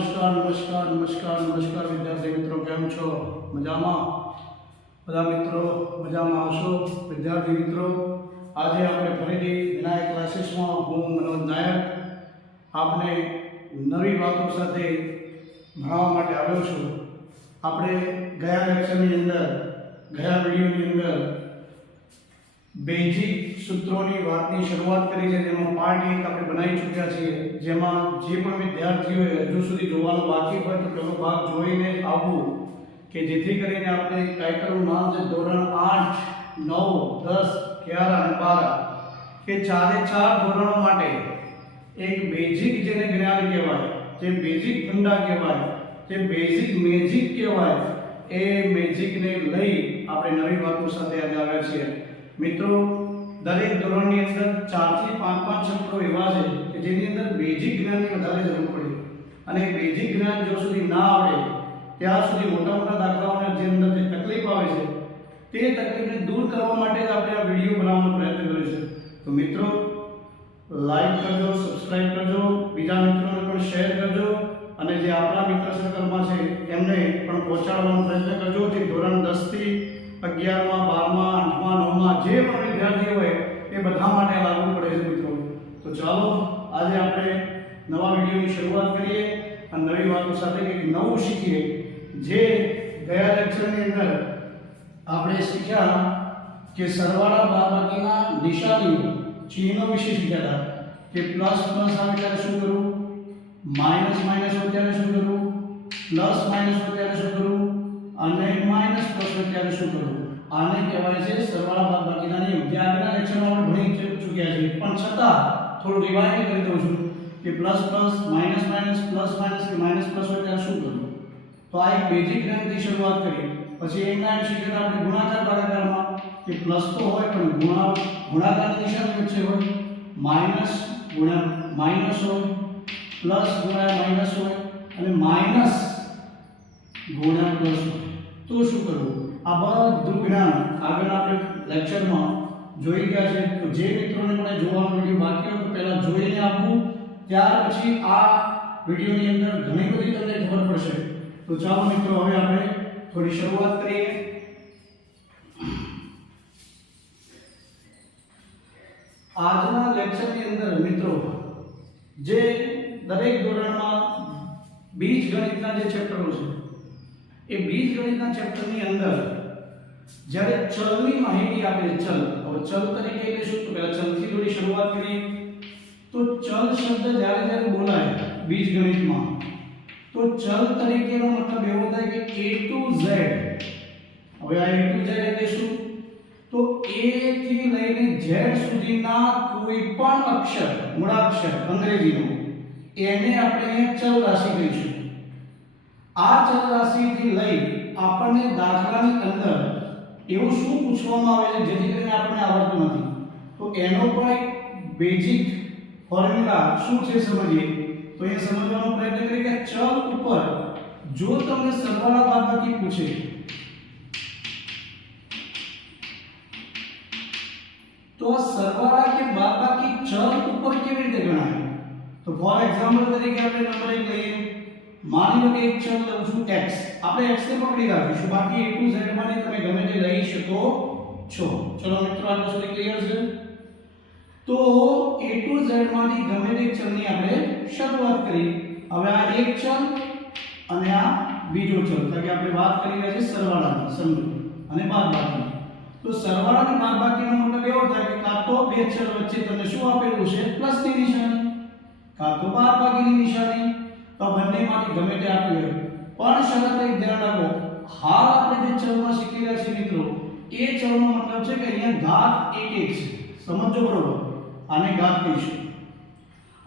નમસ્કાર વિદ્યાર્થી મિત્રો, કેમ છો? મજામાં? બધા મિત્રો મજામાં હશો? વિદ્યાર્થી મિત્રો, આજે આપણે ફરીથી વિનાયક ક્લાસીસમાં હું મનોજ નાયક આપને નવી વાતો સાથે ભણાવવા માટે આવ્યો છું. આપણે ગયા લેક્ચરની અંદર, ગયા વિડીયોની અંદર બેઝિક સૂત્રોની વાતની શરૂઆત કરી છે, જેમાં પાર્ટ 1 આપણે બનાવી ચૂક્યા છીએ. જેમાં જે પણ વિદ્યાર્થીઓએ હજુ સુધી જોવાનું બાકી હોય તો પેલો ભાગ જોઈને આવવું, કે જેથી કરીને આપણે ટાઇટલનું નામ છે ધોરણ 8, 9, 10, 11 અને 12 કે ચારે ચાર ધોરણો માટે એક બેઝિક જેને જ્ઞાન કહેવાય, જે બેઝિક ફંડા કહેવાય, જે બેઝિક મેજિક કહેવાય, એ મેજિકને લઈ આપણે નવી વાતો સાથે આજે આવ્યા છીએ. મિત્રો, દરેક ધોરણની અંદર 4 થી 5 સત્રો એવા છે કે જેની અંદર બેઝિક જ્ઞાનની વધારે જરૂર પડે, અને બેઝિક જ્ઞાન જો સુધી ના આવડે ત્યાં સુધી મોટા મોટા દાખલાઓની જે અંદર જે તકલીફ આવે છે તે તકલીફને દૂર કરવા માટે જ આપણે આ વિડીયો બનાવવાનો પ્રયત્ન કર્યો છે. તો મિત્રો, લાઈક કરજો, સબસ્ક્રાઇબ કરજો, બીજા મિત્રોને પણ શેર કરજો, અને જે આપણા મિત્ર સર્કલમાં છે એમને પણ પહોંચાડવાનો પ્રયત્ન કરજો, જે ધોરણ 10 થી 11માં, 12માં, 8માં, 9માં જે પણ વિદ્યાર્થીઓ હોય એ બધા માટે લાગુ પડે છે મિત્રો. તો ચાલો આજે આપણે નવા વિડીયોની શરૂઆત કરીએ અને નવી વાતો સાથે કંઈક નવું શીખીએ. જે ગયા લેક્ચરની અંદર આપણે શીખ્યા કે સરવાળા બાદબાકીના નિશાનીઓ, ચિહ્નો વિશે શીખ્યા હતા કે પ્લસ પ્લસ આવે ત્યારે શું કરવું, માઇનસ માઇનસ હોય ત્યારે શું કરવું, પ્લસ માઇનસ હોય ત્યારે શું કરવું, અને માઇનસ પ્લસ હોય ત્યારે શું કરવું. આને કહેવાય છે સરવાળા બાદબાકીના નિયમ, જે આગળના લેક્ચરમાં આપણે ભણી ચૂક્યા છીએ, પણ છતાં થોડું રિવાઇન્ડ કરી દઉં છું કે plus plus, minus minus, plus minus કે માઇનસ પ્લસ હોય ત્યારે શું કરવું. તો આ એક બેઝિક જ્ઞાનથી શરૂઆત કરી. પછી એમના એમ શીખ્યા આપણે ગુણાકાર ભાગાકારમાં કે પ્લસ તો હોય પણ ગુણાકારની નિશાની વચ્ચે હોય, માઇનસ ગુણ્યા માઇનસ હોય, પ્લસ ગુણ્યા માઇનસ હોય, અને માઇનસ ગુણ્યા પ્લસ હોય. તો શું કરવું? આ બધું જ્ઞાન આગળ આપણે લેક્ચરમાં જોઈ ગયા છે. તો જે મિત્રોને મને જોવાનો વિડીયો બાકી હોય તો પહેલા જોઈને આપવું, ત્યાર પછી આ વિડીયોની અંદર ઘણી બધી તમને ખબર પડશે. તો ચાલો મિત્રો, હવે આપણે થોડી શરૂઆત કરીએ. આજના લેક્ચરની અંદર મિત્રો, જે દરેક ધોરણમાં બીજગણિતના જે ચેપ્ટરો છે, એ બીજગણિતના ચેપ્ટરની અંદર જ્યારે ચલની માહિતી આપે, ચલ, હવે ચલ તરીકે એટલે શું? તો પહેલા ચલથી થોડી શરૂઆત કરીએ. તો ચલ શબ્દ જ્યારે બોલાય બીજગણિતમાં, તો ચલ તરીકેનો મતલબ એવો થાય કે A to Z. હવે આ A to Z એટલે શું? તો A થી લઈને Z સુધીના કોઈ પણ અક્ષર, મૂળાક્ષર અંગ્રેજીનો, એને આપણે ચલ રાશિ કહીશું. આ ચલ રાશિથી લઈ આપણને દાખલાની અંદર એવું શું પૂછવામાં આવે છે જેથી કરીને આપણને આવડતું નથી, તો એનો પણ એક બેઝિક ફોર્મ્યુલા શું છે સમજીએ. તો એ સમજવાનો પ્રયત્ન કરીએ કે ચલ ઉપર જો તમને સરવાળા બાદબાકી પૂછે તો સરવાળા કે બાદબાકી ચલ ઉપર કેવી રીતે ગણાય. તો ફોર એક્ઝામ્પલ તરીકે આપણે નંબર 1 લઈએ. માની લો કે એક ચલ લઉં છું x. આપણે x ને પકડી રાખીશું, બાકી a to z માંથી તમે ગમે તે લઈ શકો છો. ચલો મિત્રો, આટલું સુધી ક્લિયર છે. તો a to z માંથી ગમે તે ચલની આપણે શરૂઆત કરી. હવે આ એક ચલ અને આ બીજો ચલ, એટલે કે આપણે વાત કરી રહ્યા છીએ સરવાળાની, સમજો, અને બાદબાકી. તો સરવાળા અને બાદબાકીનો મતલબ એવો થાય કે કાં તો બે ચલ વચ્ચે તમને શું આપેલું છે, પ્લસની નિશાની, કાં તો બાદબાકીની નિશાની. તો બંનેમાંથી ગમે તે આપ્યું હોય, પણ શરત એક ધ્યાન રાખો, હાલ આપણે જે ચલમાં શીખી રહ્યા છીએ મિત્રો, એ ચલનો મતલબ છે કે અહીંયા ઘાત 1 1 છે. સમજો બરોબર? આને ઘાત કહીશું.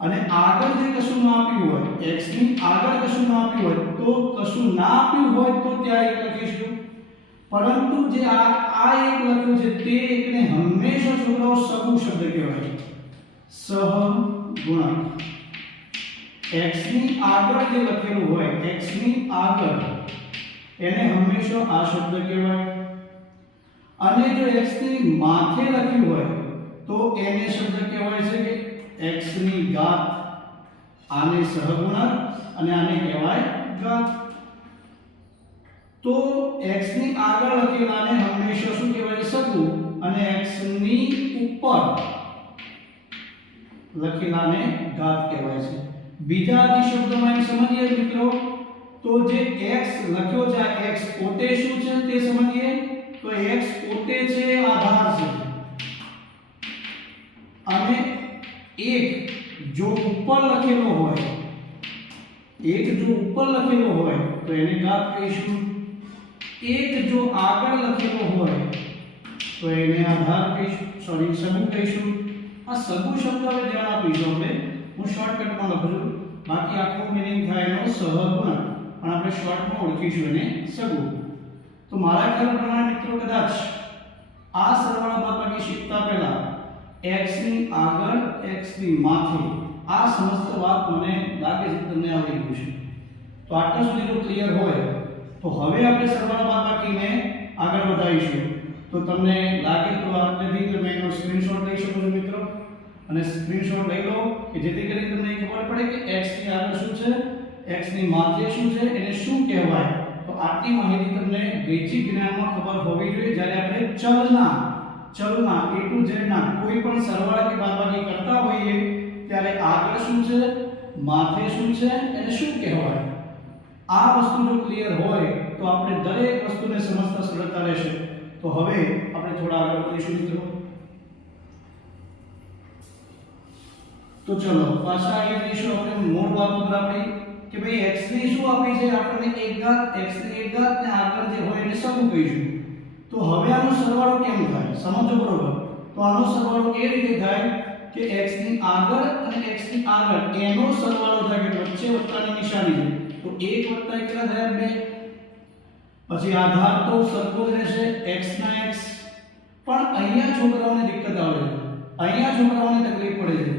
અને આગળ જે કશું ના આપ્યું હોય, x ની આગળ કશું ના આપ્યું હોય, તો કશું ના આપ્યું હોય તો ત્યાં 1 લખીશું. પરંતુ જે આ 1 લખ્યું છે તે એકને હંમેશા છોકરાઓ સહગુણક શબ્દ કહેવાય, સહગુણક. x ની આગળ જે લખેલું હોય, x ની આગળ, એને હંમેશા આ શબ્દ કહેવાય. અને જો x ની માથે લખ્યું હોય તો એને શબ્દ કહેવાય છે કે x ની ઘાત. આને સહગુણક અને આને કહેવાય ઘાત. તો x ની આગળ લખેલાને હંમેશા શું કહેવાય? સગું. અને x ની ઉપર લખેલાને ઘાત કહેવાય છે. બીજા આદિ શબ્દોમાં સમજીએ મિત્રો, તો જે x લખ્યો છે આ x પોતે શું છે તે સમજીએ. તો x પોતે છે આધાર છે, અને એક જો ઉપર લખેલો હોય, એક જો ઉપર લખેલો હોય તો એને ઘાત કહીશું. એક જો આગળ લખેલો હોય તો એને આધાર કહીશું, સગું કહીશું. આ સગું શબ્દ હવે ધ્યાન આપીશું આપણે. હું શોર્ટકટમાં લખું છું, બાકી આખો મીનિંગ થાય એનો સહગુણક, પણ આપણે શોર્ટમાં ઓળખીશું એને સગું. તો મારા ખ્યાલ પ્રમાણે મિત્રો કદાચ આ સરવાળા બાદબાકી શીખતા પહેલા x ની આગળ x ની માથે આ સમસ્ત વાત મને લાગે છે તમને આવડી ગયું છે. તો આટલા સુધી જો ક્લિયર હોય તો હવે આપણે સરવાળા બાદબાકીને આગળ વધારીશું. તો તમને લાગે તો આટલેથી તમે એનો સ્ક્રીનશોટ લઈ શકો છો મિત્રો, અને સ્ક્રીનશોટ લઈ લો કે જેથી કરીને તમને ખબર પડે કે x ની આગળ શું છે, x ની માથે શું છે, એને શું કહેવાય. તો આટલી માહિતી તમને બેઝિક જ્ઞાનમાં ખબર હોવી જોઈએ. જ્યારે આપણે ચલના a to z ના કોઈ પણ સરવાળા કે બાદબાકી કરતા હોઈએ ત્યારે આગળ શું છે, માથે શું છે, એને શું કહેવાય. આ વસ્તુ જો ક્લિયર હોય તો આપણે દરેક વસ્તુને સમજતા સરળતા રહેશે. તો હવે આપણે થોડા આગળ વધીશું મિત્રો. તો ચલો પાછા અહીંયા જઈશું આપણે મૂળ વાત ઉપર આપણી કે ભાઈ x ની શું આપી છે આપણને એક ઘાત, x ની એક ઘાત ને આગળ જે હોય એને સગું કહીશું. તો હવે આનો સરવાળો કેમ થાય સમજો બરોબર. તો આનો સરવાળો એ રીતે થાય કે x ની આગળ અને x ની આગળ એનો સરવાળો થાય કે વચ્ચે વત્તાની નિશાની છે. તો 1 વત્તા કેટલા થયા 2. પછી આધાર તો સરખો જ રહેશે x ના x. પણ અહીંયા છોકરાઓને દિક્કત આવે છે, અહીંયા છોકરાઓને તકલીફ પડે છે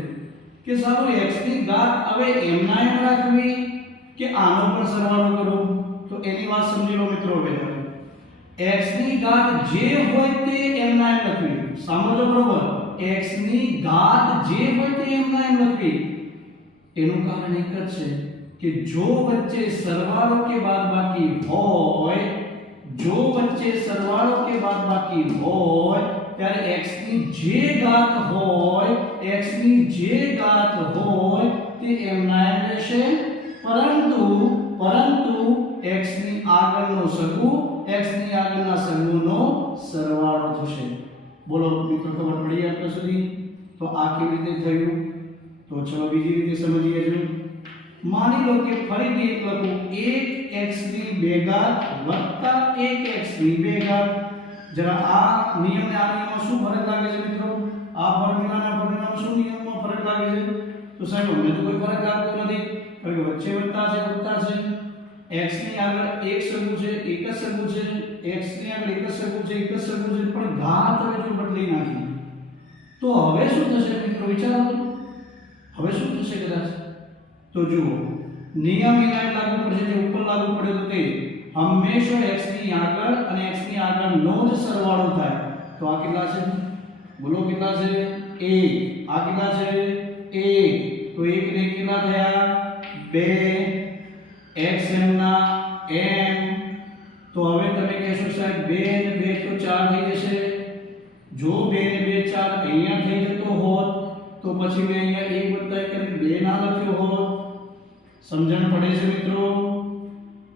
કે સારું x ની ઘાત હવે એમના એમ રાખવી કે આનો પણ સરવાળો કરો. તો એની વાત સમજી લો મિત્રો. હવે x ની ઘાત જે હોય તે એમના એમ લખવી. સમજો બરોબર. x ની ઘાત જે હોય તે એમના એમ લખવી. એનું કારણ એક જ છે કે જો વચ્ચે સરવાળો કે બાદબાકી હોય, જો વચ્ચે સરવાળો કે બાદબાકી હોય ત્યારે x ની જે ઘાત હોય, x ની જે ઘાત હોય તે એમના એમ રહેશે. પરંતુ x ની આગળનો સગું, x ની આગળના સગુંનો સરવાળો થશે. બોલો મિત્રો ખબર પડી આટલા સુધી? તો આ કેવી રીતે થયું? તો ચલો બીજી રીતે સમજીએ. જો માની લો કે ફરીથી એક લખું 1x ની 2 ઘાત વત્તા 1x ની 2 ઘાત. જરા આ નિયમ ને આ નિયમમાં શું ફરક લાગે છે મિત્રો? આ ફોર્મ્યુલાના ફોર્મ્યુલામાં શું નિયમમાં ફરક લાગે છે? તો સાહેબ અમને તો કોઈ ફરક લાગતો નથી, કારણ કે વચ્ચે વત્તા છે. x ની આગળ એક સગું છે, એક જ સગું છે, x ની આગળ એક જ સગું છે, એક જ સગું છે, પણ ઘાત હવે જો બદલી નાખી તો હવે શું થશે મિત્રો? વિચારો હવે શું થશે કદાચ. તો જુઓ નિયમ એના લાગુ પડશે જે ઉપર લાગુ પડ્યો તો તે હંમેશા x ની આગળ અને x ની આગળનો જ સરવાળો થાય. તો આ કેટલા છે? બોલો કેટલા છે? 1. આ કેટલા છે? 1. તો 1 ને કેટલા થયા? 2. x m ના m. તો હવે તમે કહેશો સાહેબ 2 ને 2 તો 4 થઈ જશે. જો 2 ને 2 4 અહીંયા થઈ જતો હોત તો પછી મેં અહીંયા 1 વત્તા 1 કરીને 2 ના લખ્યો હોત. સમજણ પડે છે મિત્રો?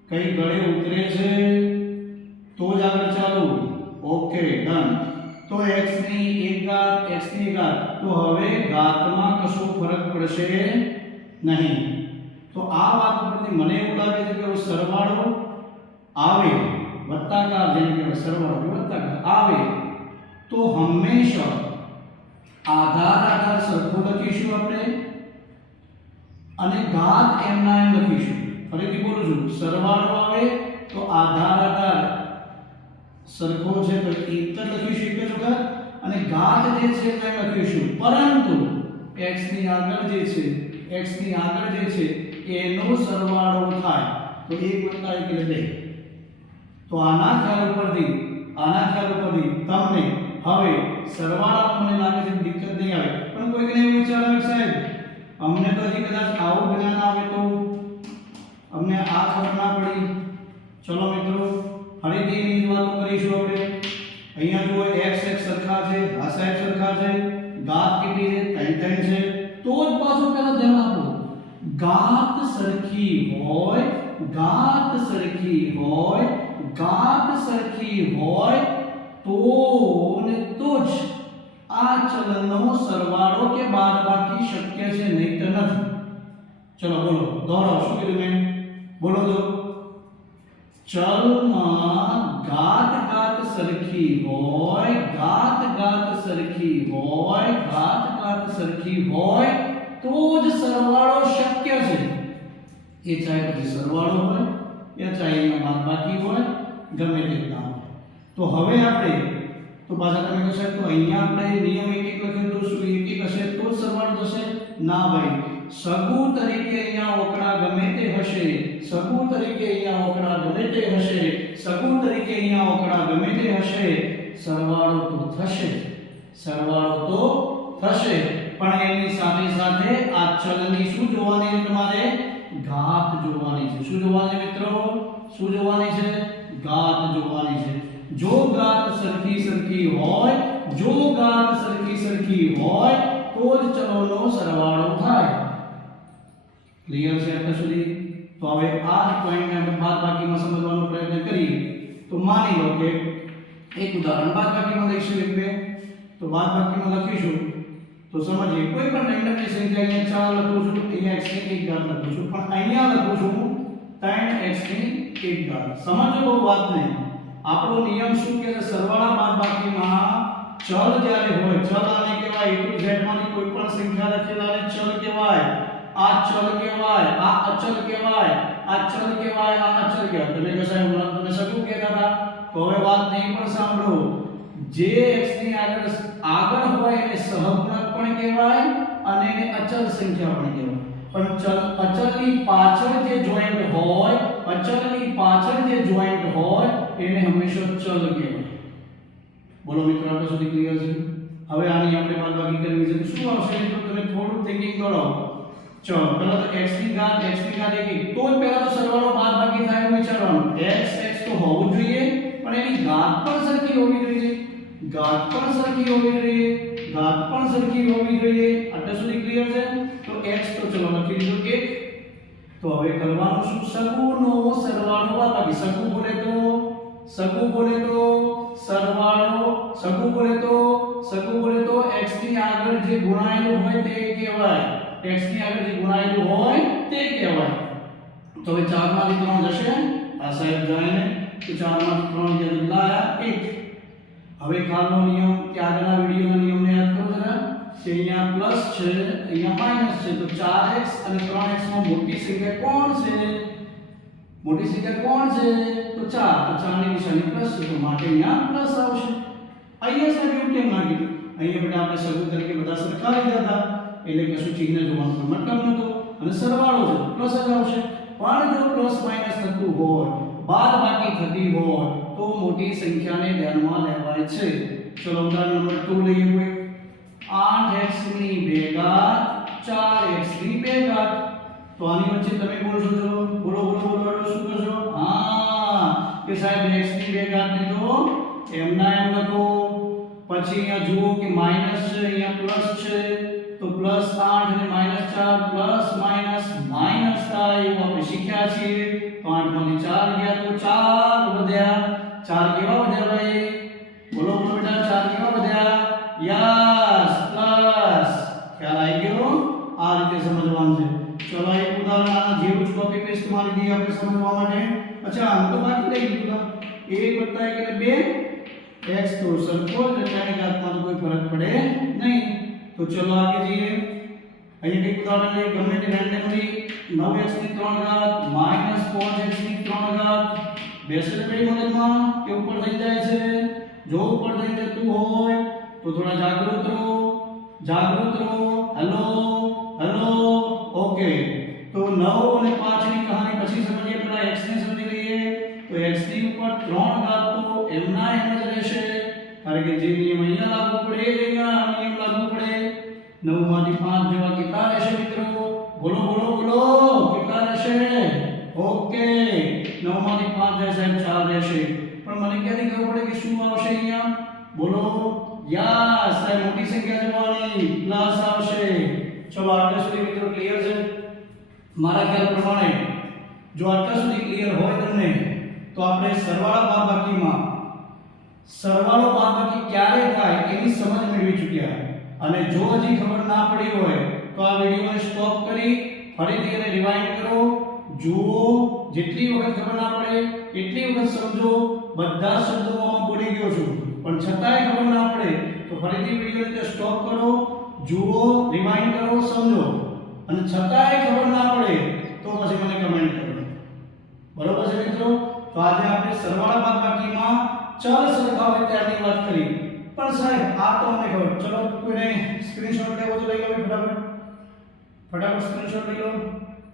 કઈ ગળે ઉતરે છે તો જ આગળ ચાલો. Okay done. તો x ની 1 ઘાત, x ની ઘાત. તો હવે ઘાતમાં કશો ફરક પડશે નહીં. તો આ વાત ઉપરથી મને એવું લાગે છે કે સરવાળો આવે વત્તાકાર, જેને કહેવાય સરવાળો વત્તાકાર આવે તો હંમેશા આધાર સરખો લખીશું આપણે અને ઘાત એમના એમ લખીશું. ફરીથી બોલું છું, સરવાળો આવે તો આધાર સરખો છે તો એક જ લખીશું, એક જ વખત, અને ઘાત જે છે એમ લખીશું. પરંતુ x ની આગળ જે છે, x ની આગળ જે છે એનો સરવાળો થાય તો 1 વત્તા 1 એટલે 2. તો આના ખ્યાલ ઉપરથી તમને હવે સરવાળામાં મને લાગે છે દિક્કત નહીં આવે. પણ કોઈને એવું વિચાર આવે સાહેબ અમને તો હજી કદાચ આવું જ્ઞાન આવે તો અમને આ ખબર ના પડી. ચલો મિત્રો ફરીથી એની વાતો કરીશું આપણે. અહીંયા જુઓ x સરખા છે, આ સાઈડ સરખા છે, ઘાત કેટલી છે? 3 છે. તો જ પાછું પહેલા ધ્યાન આપો, ઘાત સરખી હોય, ઘાત સરખી હોય, ઘાત સરખી હોય તો ને તો જ આ ચલનો સરવાળો કે બાદબાકી શક્ય છે, નહીં તો નથી. ચલો બોલો, દોહરાવો. શું કીધું મેં? બોલો તો. ચલમાં ઘાત સરખી હોય, ઘાત સરખી હોય, ઘાત સરખી હોય તો જ સરવાળો શક્ય છે. એ ચાહે પછી સરવાળો હોય યા ચાહે એમાં બાદબાકી હોય, ગમે તે ના હોય. તો હવે આપણે તો પાછા તમે કહો સાહેબ તો અહીંયા આપણે નિયમ એક લખ્યો તો શું એક હશે તો જ સરવાળો થશે? ના ભાઈ, સગુ તરીકે અહીંયા ઓકડા ગમે તે હશે, સગુ તરીકે અહીંયા ઓકડા ગમે તે હશે, સગુ તરીકે અહીંયા ઓકડા ગમે તે હશે, સરવાળો તો થશે, સરવાળો તો થશે. પણ એની સાથે સાથે આ ચલની શું જોવાની છે? તમારે ઘાત જોવાની છે. શું જોવાની મિત્રો? શું જોવાની છે? ઘાત જોવાની છે. જો ઘાત સરખી હોય, જો ઘાત સરખી હોય તો જ ચલોનો સરવાળો થાય. ક્લિયર છે અત્યાર સુધી? તો હવે આ જ પોઈન્ટને આપણે બાદબાકીમાં સમજવાનો પ્રયત્ન કરીએ. તો માની લો કે એક ઉદાહરણ બાદબાકીમાં લઈશું એક બે. તો બાદબાકીમાં લખીશું તો સમજીએ. કોઈ પણ રેન્ડમલી સંખ્યા અહીંયા 4 લખું છું, અહીંયા x ની 1 ઘાત લખું છું, પણ અહીંયા લખું છું 3x ની 1 ઘાત. સમજો બહુ વાત નહીં. આપણો નિયમ શું કહે છે? સરવાળા બાદબાકીમાં ચલ જ્યારે હોય, ચલ આને કહેવાય a to z માંથી કોઈ પણ સંખ્યા લખેલાને ચલ કહેવાય. આ ચલ કહેવાય, આ અચલ કહેવાય, આ ચલ કહેવાય, આ અચલ કહેવાય. તમે કહો સાહેબ તમે શું કહેતા હતા? તો હવે વાત નહીં પણ સાંભળો. જે x ની આગળ હોય એને સહગુણક પણ કહેવાય અને એને અચલ સંખ્યા પણ કહેવાય. પણ અચલની પાછળ જે જોઈન્ટ હોય, અચલની પાછળ જે જોઈન્ટ હોય એને હંમેશા ચલ કહેવાય. બોલો મિત્રો, આટલા સુધી ક્લિયર છે? હવે આની આપણે બાદબાકી કરવી છે તો શું આવશે મિત્રો? તમે થોડું થિંકિંગ કરો. ચલો પહેલા તો x ની ઘાત એક તો જ પહેલા તો સરવાળો બાદબાકી થાય એવું વિચારવાનું. x તો હોવું જોઈએ પણ એની ઘાત પણ સરખી હોવી જોઈએ, ઘાત પણ સરખી હોવી જોઈએ, ઘાત પણ સરખી હોવી જોઈએ. આટલા સુધી ક્લિયર છે? તો x તો ચલો લખી દીધું 1. તો હવે કરવાનું શું? સગુનો સરવાળો બાદબાકી. સગુ બોલે તો સરવાળો, સગુ બોલે તો x ની આગળ જે ગુણાયેલું હોય તે કહેવાય, x ની આગળ જે ગુણાયેલું હોય તે કહેવાય. તો હવે 4 માંથી 3 જશે, આ સાઈડ જાય ને તો 4 માંથી 3 જે બદલાયા 1. હવે કાલનો નિયમ કે આગળના વિડિયોના નિયમને યાદ કરો જરા. કે અહીંયા પ્લસ છે, અહીંયા માઈનસ છે, તો 4x અને 3x માં મોટી સંખ્યા કોણ છે? મોટી સંખ્યા કોણ છે? તો 4. તો 4 ની નિશાની પ્લસ છે, તો માટે અહીંયા પ્લસ આવશે. અહીંયા સાહેબ એવું કેમ ના કીધું? અહીંયા બેટા આપણે સગુ તરીકે બધા સરખા લીધા હતા એટલે કશું ચિહ્ન જોવાનો મતલબ નતો અને સરવાળો છે પ્લસ જ આવશે. પણ જો પ્લસ માઈનસ થતું હોય, બાદબાકી થતી હોય તો મોટી સંખ્યાને ધ્યાનમાં લેવાય છે. ચલો ઉદાહરણ નંબર 2 લઈએ. કોઈ 8x ની 2 ઘાત 4x ની 2 ઘાત. તો આની વચ્ચે તમે બોલશો, ચલો બોલો શું કરશો? હા કે સાહેબ x ની 2 ઘાત ને તો એમના એમ લખો. પછી અહીંયા જુઓ કે માઈનસ છે, અહીંયા પ્લસ છે, તો પ્લસ 8 અને માઈનસ 4 પ્લસ માઈનસ થાય એવું આપણે શીખ્યા છીએ. તો 8 માંથી 4 ગયા તો 4 વધ્યા. 4 કેવા વધ્યા ભાઈ? બોલો બેટા, 4 કેવા વધ્યા? Yes, plus. ખ્યાલ આવી ગયો? આ રીતે સમજવાનું છે. ચલો એક ઉદાહરણ આના જેવું જ કોપી પેસ્ટ મારી દઈએ આપણે સમજવા માટે. અચ્છા આમ તો બાકી લઈ ગયું. 1 + 1 એટલે 2. x તો સરખો જ એટલે આની ઘાતમાં કોઈ ફરક પડે નહીં. તો ચલો આગે જઈએ. અહીંયા એક ઉદાહરણ લઈએ. ગમે તે રેન્ડમલી 9x ની 3 ઘાત -5x ની 3 ઘાત બેસે કઈ મગજમાં કે ઉપર થઈ જાય છે? જો ઉપર થઈ જતું હોય તો થોડા જાગૃત રહો. Hello okay. તો 9 અને 5 ની કહાની પછી સમજીએ. પહેલા x ને સમજી લઈએ. તો x ની ઉપર 3 ઘાત તો એમના એમ જ રહેશે, કારણ કે જે નિયમ અહીંયા લાગુ પડે એ અહીંયા નિયમ લાગુ પડે. 9 માંથી 5 જવા કેટલા રહેશે મિત્રો? બોલો બોલો બોલો, કેટલા રહેશે? ઓકે, 9 માંથી 5 જાય સાહેબ 4 રહેશે. પણ મને ક્યાંથી ખબર પડે કે શું આવશે અહીંયા? બોલો. યસ સાહેબ, મોટી સંખ્યા જવાની પ્લસ આવશે. ચલો આટલા સુધી મિત્રો ક્લિયર છે? મારા ખ્યાલ પ્રમાણે જો આટલા સુધી ક્લિયર હોય તમને તો આપણે સરવાળા બાદબાકીમાં સરવાળો બાદબાકી ક્યારે થાય એની સમજ મેળવી ચૂક્યા. અને જો હજી ખબર ના પડી હોય તો આ વિડિયોને સ્ટોપ કરી ફરીથી એને રિવાઇન્ડ કરો, જુઓ, જેટલી વખત ખબર ના પડે એટલી વખત સમજો. બધા શબ્દો હું બોલી ગયો છું પણ છતાંય ખબર ના પડે તો ફરીથી વિડિયોને સ્ટોપ કરો, જુઓ, રિવાઇન્ડ કરો, સમજો. અને છતાંય ખબર ના પડે તો પછી મને કમેન્ટ કરો. બરોબર છે મિત્રો? તો આજે આપણે સરવાળા બાદબાકીમાં ચલ સરખાવે ત્યારની વાત કરી. પણ સાહેબ આ તો અમને ખબર. ચલો કોઈને સ્ક્રીનશોટ લેવો તો લઈ લો ફટાફટ સ્ક્રીનશોટ લઈ લો.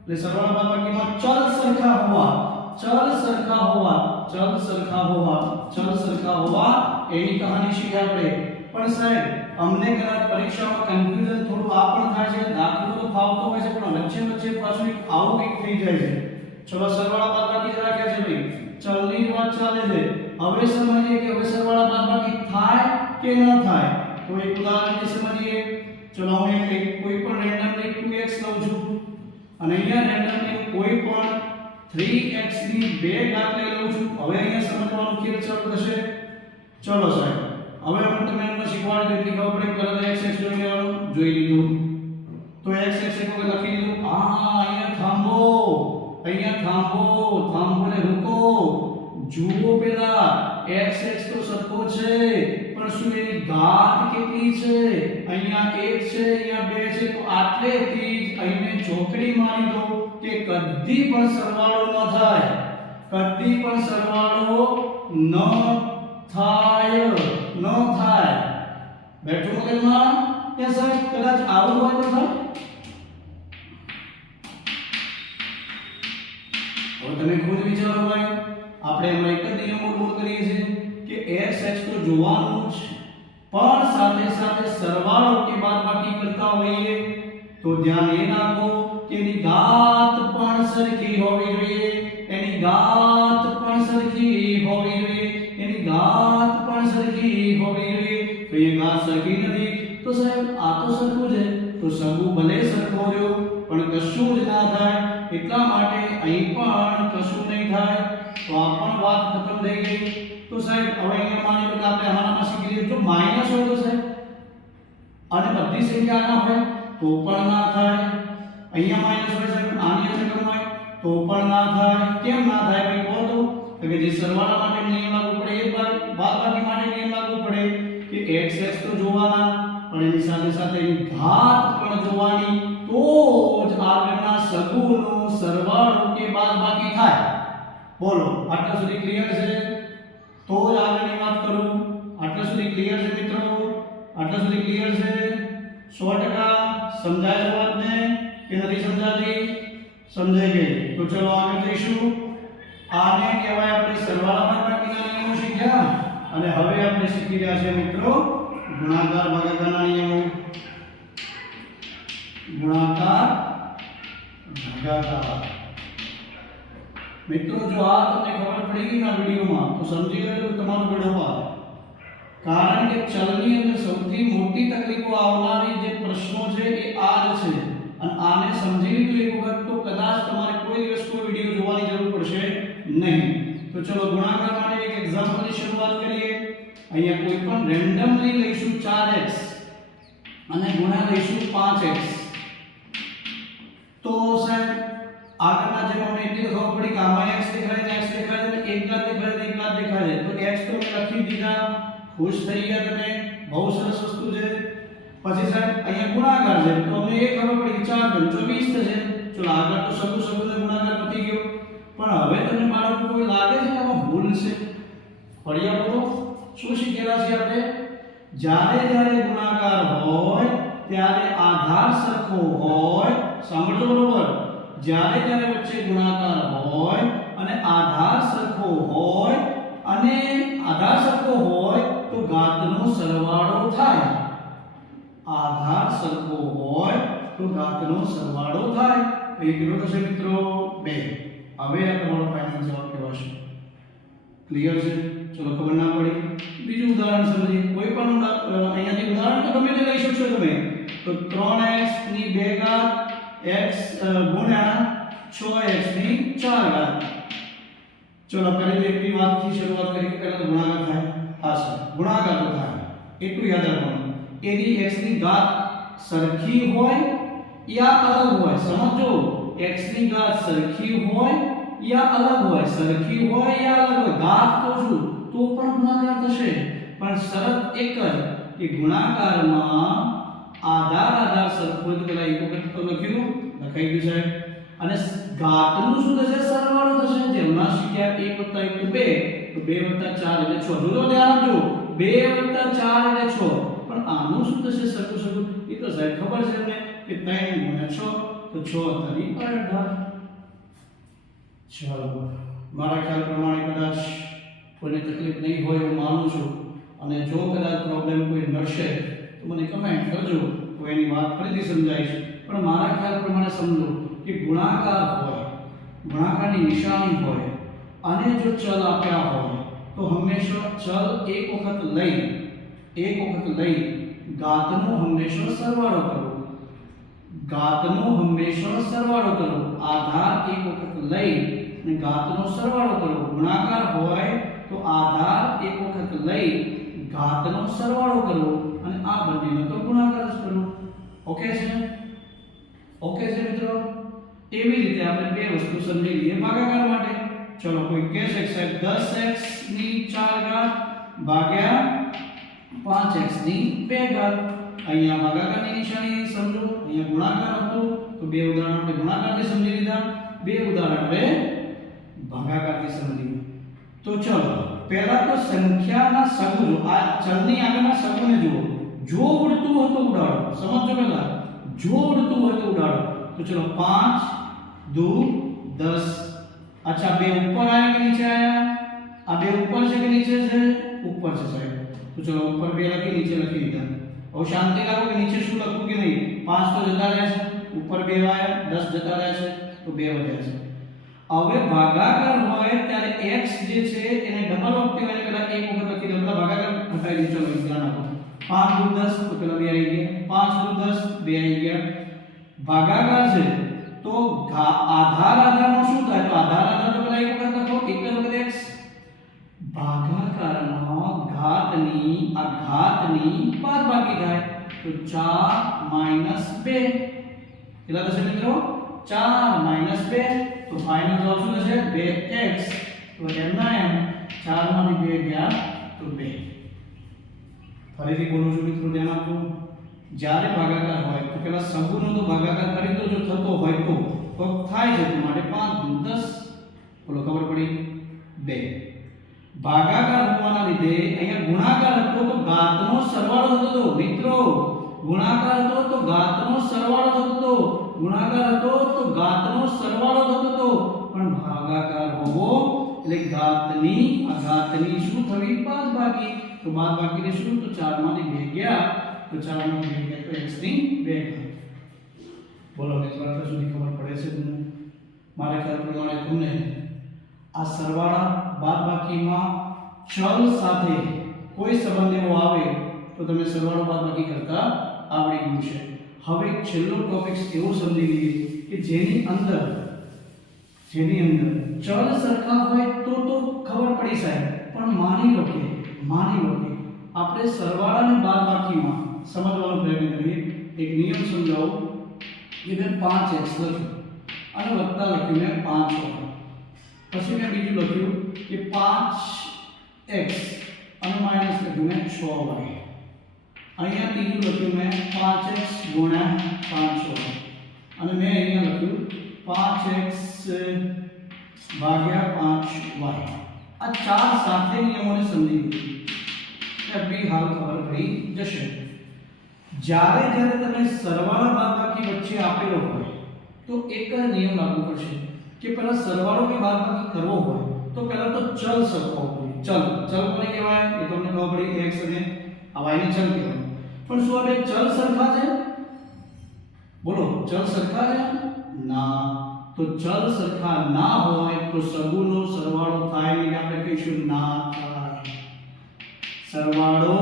એટલે સરવાળા બાદબાકીમાં ચલ સરખા હોવા, ચલ સરખા હોવા, ચલ સરખા હોવા, ચલ સરખા હોવા એની કહાની શીખ્યા આપણે. પણ સાહેબ અમને કદાચ પરીક્ષામાં કન્ફ્યુઝન થોડું આ પણ થાય છે. દાખલો તો ફાવતો હોય છે પણ વચ્ચે વચ્ચે પાછું એક આવું કંઈક થઈ જાય છે. ચલો સરવાળા બાદબાકી જ રાખ્યા છે ભાઈ, ચલની વાત ચાલે છે. હવે સમજીએ કે હવે સરવાળા બાદબાકી થાય કે ન થાય. તો એક ઉદાહરણથી સમજીએ. ચલો હું કોઈ પણ રેન્ડમલી 2x લઉં છું અને અહીંયા રેન્ડમલી કોઈ પણ 3x ની 2 ઘાત લઈ લઉં છું. હવે અહીંયા સમજવાનું કેવી ચાલુ થશે? ચલો સાહેબ હવે હું તમને એમાં શીખવાડી દઉં કે આપણે પહેલા x x જોઈ લેવાનું, જોઈ લીધું. તો x x એક વખત લખી દીધું. અહીંયા થાંભો, અહીંયા થાંભો, થાંભોને રૂકો. જુઓ પેલા x x તો સરખો છે પણ શું એની ઘાત કેટલી છે? અહીંયા 1 છે, અહીંયા 2 છે. તો આટલેથી જ અહીંને ચોકડી મારી દો કે કદી પણ સરવાળો ન થાય, કદી પણ સરવાળો ન થાય, ન થાય. બેઠું મગજમાં કે સાહેબ કદાચ આવું હોય તો થાય? હવે તમે ખુદ વિચારો ભાઈ, આપણે એમાં એક જ નિયમ બોલ કરીએ છીએ કે x x તો જોવાનું જ પણ સાથે સાથે સરવાળો કે બાદબાકી કરતા હોઈએ તો ધ્યાન એ રાખો કે એની ઘાત પણ સરખી હોવી જોઈએ, એની ઘાત પણ સરખી હોવી જોઈએ, એની ઘાત પણ સરખી હોવી જોઈએ. તો એ ઘાત સરખી નથી તો સાહેબ આ તો સરખું છે તો સગું ભલે સરખો રહ્યો પણ કશું જ ના થાય. એટલા માટે અહીં પણ કશું નહીં થાય. તો આ પણ વાત ખતમ થઈ ગઈ. તો સાહેબ હવે અહીંયા માની લો કે આપણે આનામાં શીખી લીધું. જો માઈનસ હોય તો સાહેબ અને બધી સંખ્યા આના હોય તો પણ ના થાય. અહીંયા માઈનસ હોય સાહેબ આની અંદર કમ હોય તો પણ ના થાય. કેમ ના થાય ભાઈ કહો તો? કે જે સરવાળા માટે નિયમ લાગુ પડે એ બાદબાકી માટે નિયમ લાગુ પડે કે x x તો જોવાના પણ એની સાથે સાથે એની ઘાત પણ જોવાની. તો જ આગળના સગુનો સરવાળો કે બાદબાકી થાય. બોલો આટલા સુધી ક્લિયર છે? તો જ આગળની વાત કરું. આટલા સુધી ક્લિયર છે મિત્રો? આટલા સુધી ક્લિયર છે? 100% સમજાય છે વાતને કે નથી સમજાતી? સમજાઈ ગઈ. તો ચલો આગળ જઈશું. આને કહેવાય આપણે સરવાળા બાદબાકીના નિયમો શીખ્યા અને હવે આપણે શીખી રહ્યા છે મિત્રો ગુણાકાર ભાગાકારના નિયમો. ગુણાકાર ભાગાકાર મિત્રો જો આ તમને ખબર પડી ગઈ ના વિડિયોમાં તો સમજી લેજો તમારું બેડો. કારણ કે ચલની અંદર સૌથી મોટી તકલીફો આવનારી જે પ્રશ્નો છે એ આ જ છે. અને આને સમજી લીધું એક વખત તો કદાચ તમારે કોઈ દિવસ કોઈ વિડિયો જોવાની જરૂર પડશે નહીં. તો ચલો ગુણાકાર માટે એક એક્ઝામ્પલની શરૂઆત કરીએ. અહીંયા કોઈ પણ રેન્ડમલી લઈશું 4x અને ગુણ્યા લઈશું 5x. તો સાહેબ આગળના જેમ અમને એટલી ખબર પડી કે આમાં x દેખાય છે, x દેખાય છે, એક ઘાત દેખાય છે, એક ઘાત દેખાય છે. તો x તો મેં લખી દીધા. ખુશ થઈ ગયા તમે? બહુ સરસ વસ્તુ છે. પછી સાહેબ અહીંયા ગુણાકાર છે તો અમને એ ખબર પડી કે 4 × 24 થશે. ચલો આગળ તો સગુને ગુણાકાર પતી ગયો. પણ હવે તમને બાળકો કોઈ લાગે છે કે આમાં ભૂલ છે? ફળિયા બોલો શું શીખેલા છે આપણે? જ્યારે જ્યારે ગુણાકાર હોય ત્યારે આધાર સરખો હોય. સાંભળજો બરોબર. જ્યારે જ્યારે વચ્ચે ગુણાકાર હોય અને આધાર સરખો હોય અને આધાર સરખો હોય તો ઘાતનો સરવાળો થાય. આધાર સરખો ઘાતનો સરવાળો થાય તો એ કેટલો થશે મિત્રો 2. હવે આ તમારો ફાઇનલ જવાબ કહેવાશે. ક્લિયર છે? ચલો ખબર ના પડી બીજું ઉદાહરણ સમજીએ. કોઈ પણ અહીંયાથી ઉદાહરણ તો ગમે તે લઈ શકશો તમે. તો 3x ની 2 ઘાત x ગુણ્યા 6x ની 4 ઘાત. ચલો પહેલા એકની વાતથી શરૂઆત કરી કે પહેલા ગુણાકાર થાય. હા સર ગુણાકાર તો થાય એટલું યાદ રાખવાનું. એની x ની ઘાત સરખી હોય યા અલગ હોય. સમજો x ની ઘાત સરખી હોય યા અલગ હોય. સરખી હોય યા અલગ હોય ઘાત તો શું તો પણ ગુણાકાર થશે. પણ શરત એક જ કે ગુણાકારમાં આધાર સરખો હોય તો પેલા એક વખત તો લખ્યું લખાઈ ગયું સાહેબ. અને ઘાતનું શું થશે સરવાળો થશે. જેમાં શીખ્યા 1 + 1 તો 2 તો 2 + 4 એટલે 6. જોજો ધ્યાન આપજો 2 + 4 એટલે 6. પણ આનું શું થશે સરખું એ તો સાહેબ ખબર છે તમને કે 3 × 6 તો 6 × 18. ચાલો મારા ખ્યાલ પ્રમાણે કદાચ કોઈને તકલીફ નહીં હોય હું માનું છું. અને જો કદાચ પ્રોબ્લેમ કોઈ નડશે તો મને કમેન્ટ કરજો તો એની વાત ફરીથી સમજાઈશ. પણ મારા ખ્યાલ પ્રમાણે સમજો કે ગુણાકાર હોય ગુણાકારની નિશાની હોય અને જો ચલ આપ્યા હોય તો હંમેશા ચલ એક વખત લઈ ઘાતનો હંમેશા સરવાળો કરવો. આધાર એક વખત લઈ અને ઘાતનો સરવાળો કરવો. ગુણાકાર હોય તો આધાર એક વખત લઈ ઘાતનો સરવાળો કરવો અને આ બંનેનો તો ગુણાકાર જ કરવો. ઓકે છે મિત્રો? એવી રીતે આપણે બે વસ્તુ સમજી લઈએ ભાગાકાર માટે. ચલો કોઈ કહેશે કે સાહેબ 10x ની 4 ઘાત ભાગ્યા 5x ની 2 ઘાત. અહીંયા ભાગાકારની નિશાની સમજો. અહીંયા ગુણાકાર હતો તો બે ઉદાહરણ આપણે ગુણાકારથી સમજી લીધા. બે ઉદાહરણ હવે ભાગાકારથી સમજીએ. તો ચલો પહેલા તો સંખ્યાના સગુ જો આ ચલની આગળના સગુને જુઓ. જો ઉડતું હોય તો ઉડાડો. સમજો પહેલા જો ઉડતું હોય તો ઉડાડો. तो चलो 5 2 10. अच्छा बे ऊपर आया कि नीचे आया? अब बे ऊपर से कि नीचे से? ऊपर से साइड. तो चलो ऊपर बे लखी नीचे लखी दीधा. और शांति लागो कि नीचे શું લખું કે નહીં? 5 તો જતા રહે છે. ઉપર 2 આયા 10 જતા રહે છે તો 2 વધ્યા છે. હવે ભાગાકાર હોય ત્યારે x જે છે એને ડબલ વખતે હોય પહેલા એક વખત લખી દો. પેલા ભાગાકાર ઘટાડી દો. ચલો ધ્યાન આપો. 5 * 10 તો પેલા 2 આવી ગયા. 5 * 10 2 આવી ગયા. भागाकार से तो आधार નો શું થાય? તો આધાર તો પેલા એક વખત લખો. 1 * x ભાગાકારનો ઘાતની બાદબાકી થાય તો 4 - 2 કેટલા થશે મિત્રો? 4 - 2 તો ફાઇનલ જવાબ શું થશે? 2x. તો એમના એમ 4 માંથી 2 ગયા તો 2. ફરીથી બોલું છું મિત્રો ધ્યાન આપજો. જ્યારે ભાગાકાર હોય તો પેલા સગુનો તો ભાગાકાર કરી દો જો થતો હોય તો થાય છે તો માટે 5 * 10 બોલો ખબર પડી 2. ભાગાકાર હોવાના લીધે અહીંયા ગુણાકાર હતો તો ઘાતનો સરવાળો થતો હતો મિત્રો. ગુણાકાર હતો તો ઘાતનો સરવાળો થતો હતો. પણ ભાગાકાર હોવો એટલે ઘાતની શું થવી? બાદબાકી. તો બાદબાકીને શું? તો 4 માંથી 2 ગયા तो 4 નો 2 કે તો x ની 2 ઘાત. બોલો મિત્રો આટલા સુધી ખબર પડે છે તમને? મારા ખ્યાલ પ્રમાણે તમને આ સરવાળા બાદબાકીમાં ચલ સાથે કોઈ સંબંધ એવો આવે તો તમે સરવાળો બાદબાકી કરતા આવડી ગયું છે. હવે છેલ્લો ટોપિક એવો સમજી લઈએ કે જેની અંદર ચલ સરખા હોય તો ખબર પડી સાહેબ. પણ માની લો કે આપણે સરવાળા અને બાદબાકીમાં સમજવાનો પ્રયત્ન કરીએ. એક નિયમ સમજાવું કે મેં 5x લખ્યું અને વત્તા લખ્યું મેં 5y. પછી મેં બીજું લખ્યું કે 5x અને માઈનસ લખ્યું મેં 6y. અહીંયા ત્રીજું લખ્યું મેં 5x ગુણ્યા 5y અને મેં અહીંયા લખ્યું 5x ભાગ્યા 5y. આ ચાર સાથે નિયમોને સમજી લીધું બી હાલ ખબર પડી જશે. જ્યારે તમે સરવાળા બાદબાકી વચ્ચે આપેલો હોય તો એક જ નિયમ લાગુ પડશે કે પહેલા સરવાળો કે બાદબાકી કરવો હોય તો પહેલા તો ચલ સરખો હોવો જોઈએ. ચલ કોને કહેવાય એ તમને ખબર પડી. x અને y ને ચલ કહેવાય. પણ શું આ બે ચલ સરખા છે? બોલો ચલ સરખા છે ના, તો ચલ સરખા ના હોય તો સગુનો સરવાળો થાય એટલે આપણે કહીશું ના થાય, સરવાળો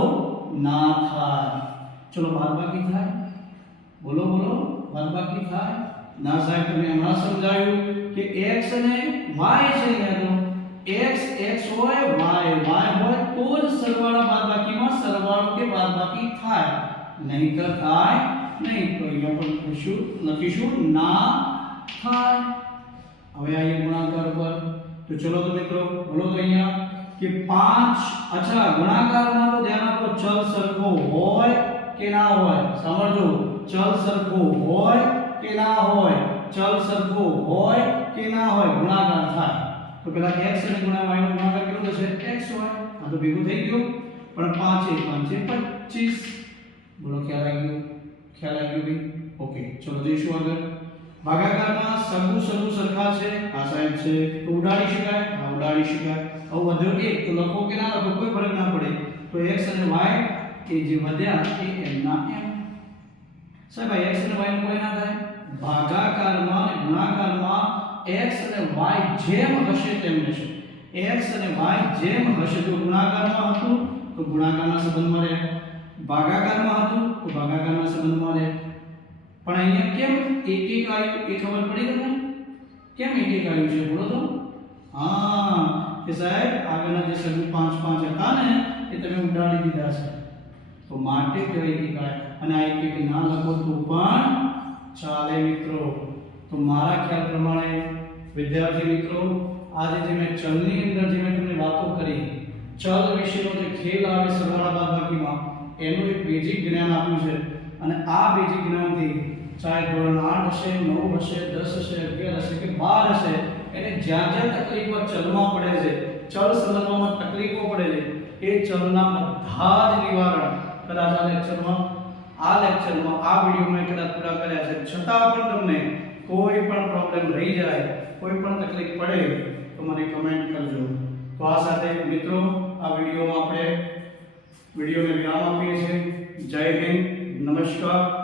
ના થાય. ચલો બાદબાકી થાય, બોલો બોલો બાદબાકી થાય ના. સાહેબ તમે હમણાં સમજાયું કે x અને y છે, અહીંયા તો x x હોય y y હોય તો જ સરવાળા બાદબાકીમાં સરવાળો કે બાદબાકી થાય, નહીંતર થાય નહીં. તો અહીંયા પણ લખીશું ના થાય. હવે આઈએ ગુણાકાર પર. તો ચલો તો મિત્રો બોલો તો અહીંયા કે 5 અચ્છા ગુણાકારમાં તો ધ્યાન આપો, ચલ સરખો હોય કે ના હોય. સમજો, ચલ સરખો હોય કે ના હોય, ચલ સરખો હોય કે ના હોય, ગુણાકાર થાય તો પેલા x અને ગુણ્યા y નો ગુણાકાર કેટલો થશે? x હોય. આ તો ભેગું થઈ ગયું. પણ 5 એ 5 એ 25. બોલો ખ્યાલ આવી ગયો? ખ્યાલ આવી ગયો ભાઈ? ઓકે ચલો જઈશું આગળ. ભાગાકારમાં સગું સરખા છે, આ સાઈડ છે તો ઉડાડી શકાય, આ ઉડાડી શકાય. હવે વધ્યો 1 તો લખો કે ના લખો કોઈ ફરક ના પડે. તો x અને y એ જે વધ્યા એ m ના m. સાહેબ x અને y નો કોઈ ના થાય. ભાગાકારમાં અને ગુણાકારમાં x અને y જેમ હશે તેમ રહેશે. x અને y જેમ હશે તો ગુણાકારમાં હતું તો ગુણાકારના સંબંધમાં રહે, ભાગાકારમાં હતું તો ભાગાકારના સંબંધમાં રહે. પણ અહીંયા કેમ એક એક આવ્યું એ ખબર પડી તમને? કેમ એક એક આવ્યું છે બોલો તો? હા કે સાહેબ આગળના જે સગું 5 5 હતા ને એ તમે ઉડાડી દીધા છે તો માટે કહેવાય કે કાય. અને આ એક ના લખો તો પણ ચાલે મિત્રો. તો મારા ખ્યાલ પ્રમાણે વિદ્યાર્થી મિત્રો આજે જે મેં ચલની અંદર જે મેં તમને વાતો કરી, ચલ વિશેનો જે ખેલ આવે સરવાળા બાદબાકીમાં એનું એક બેઝિક જ્ઞાન આપ્યું છે. અને આ બેઝિક જ્ઞાનથી ચાહે ધોરણ 8 હશે, 9 હશે, 10 હશે, 11 હશે કે 12 હશે, એને જ્યાં જ્યાં તકલીફો ચલમાં પડે છે, ચલ સમજવામાં તકલીફો પડે છે, એ ચલના બધા જ નિવારણ કદાચ આ લેક્ચરમાં આ વિડિયોમાં કદાચ પૂરા કર્યા છે. છતાં પણ તમને કોઈ પણ પ્રોબ્લેમ રહી જાય, કોઈ પણ તકલીફ પડે તો મને કમેન્ટ કરજો. તો આ સાથે મિત્રો આ વિડિયોમાં આપણે વિડિયોને વિરામ આપીએ છીએ. જય હિન્દ, નમસ્કાર.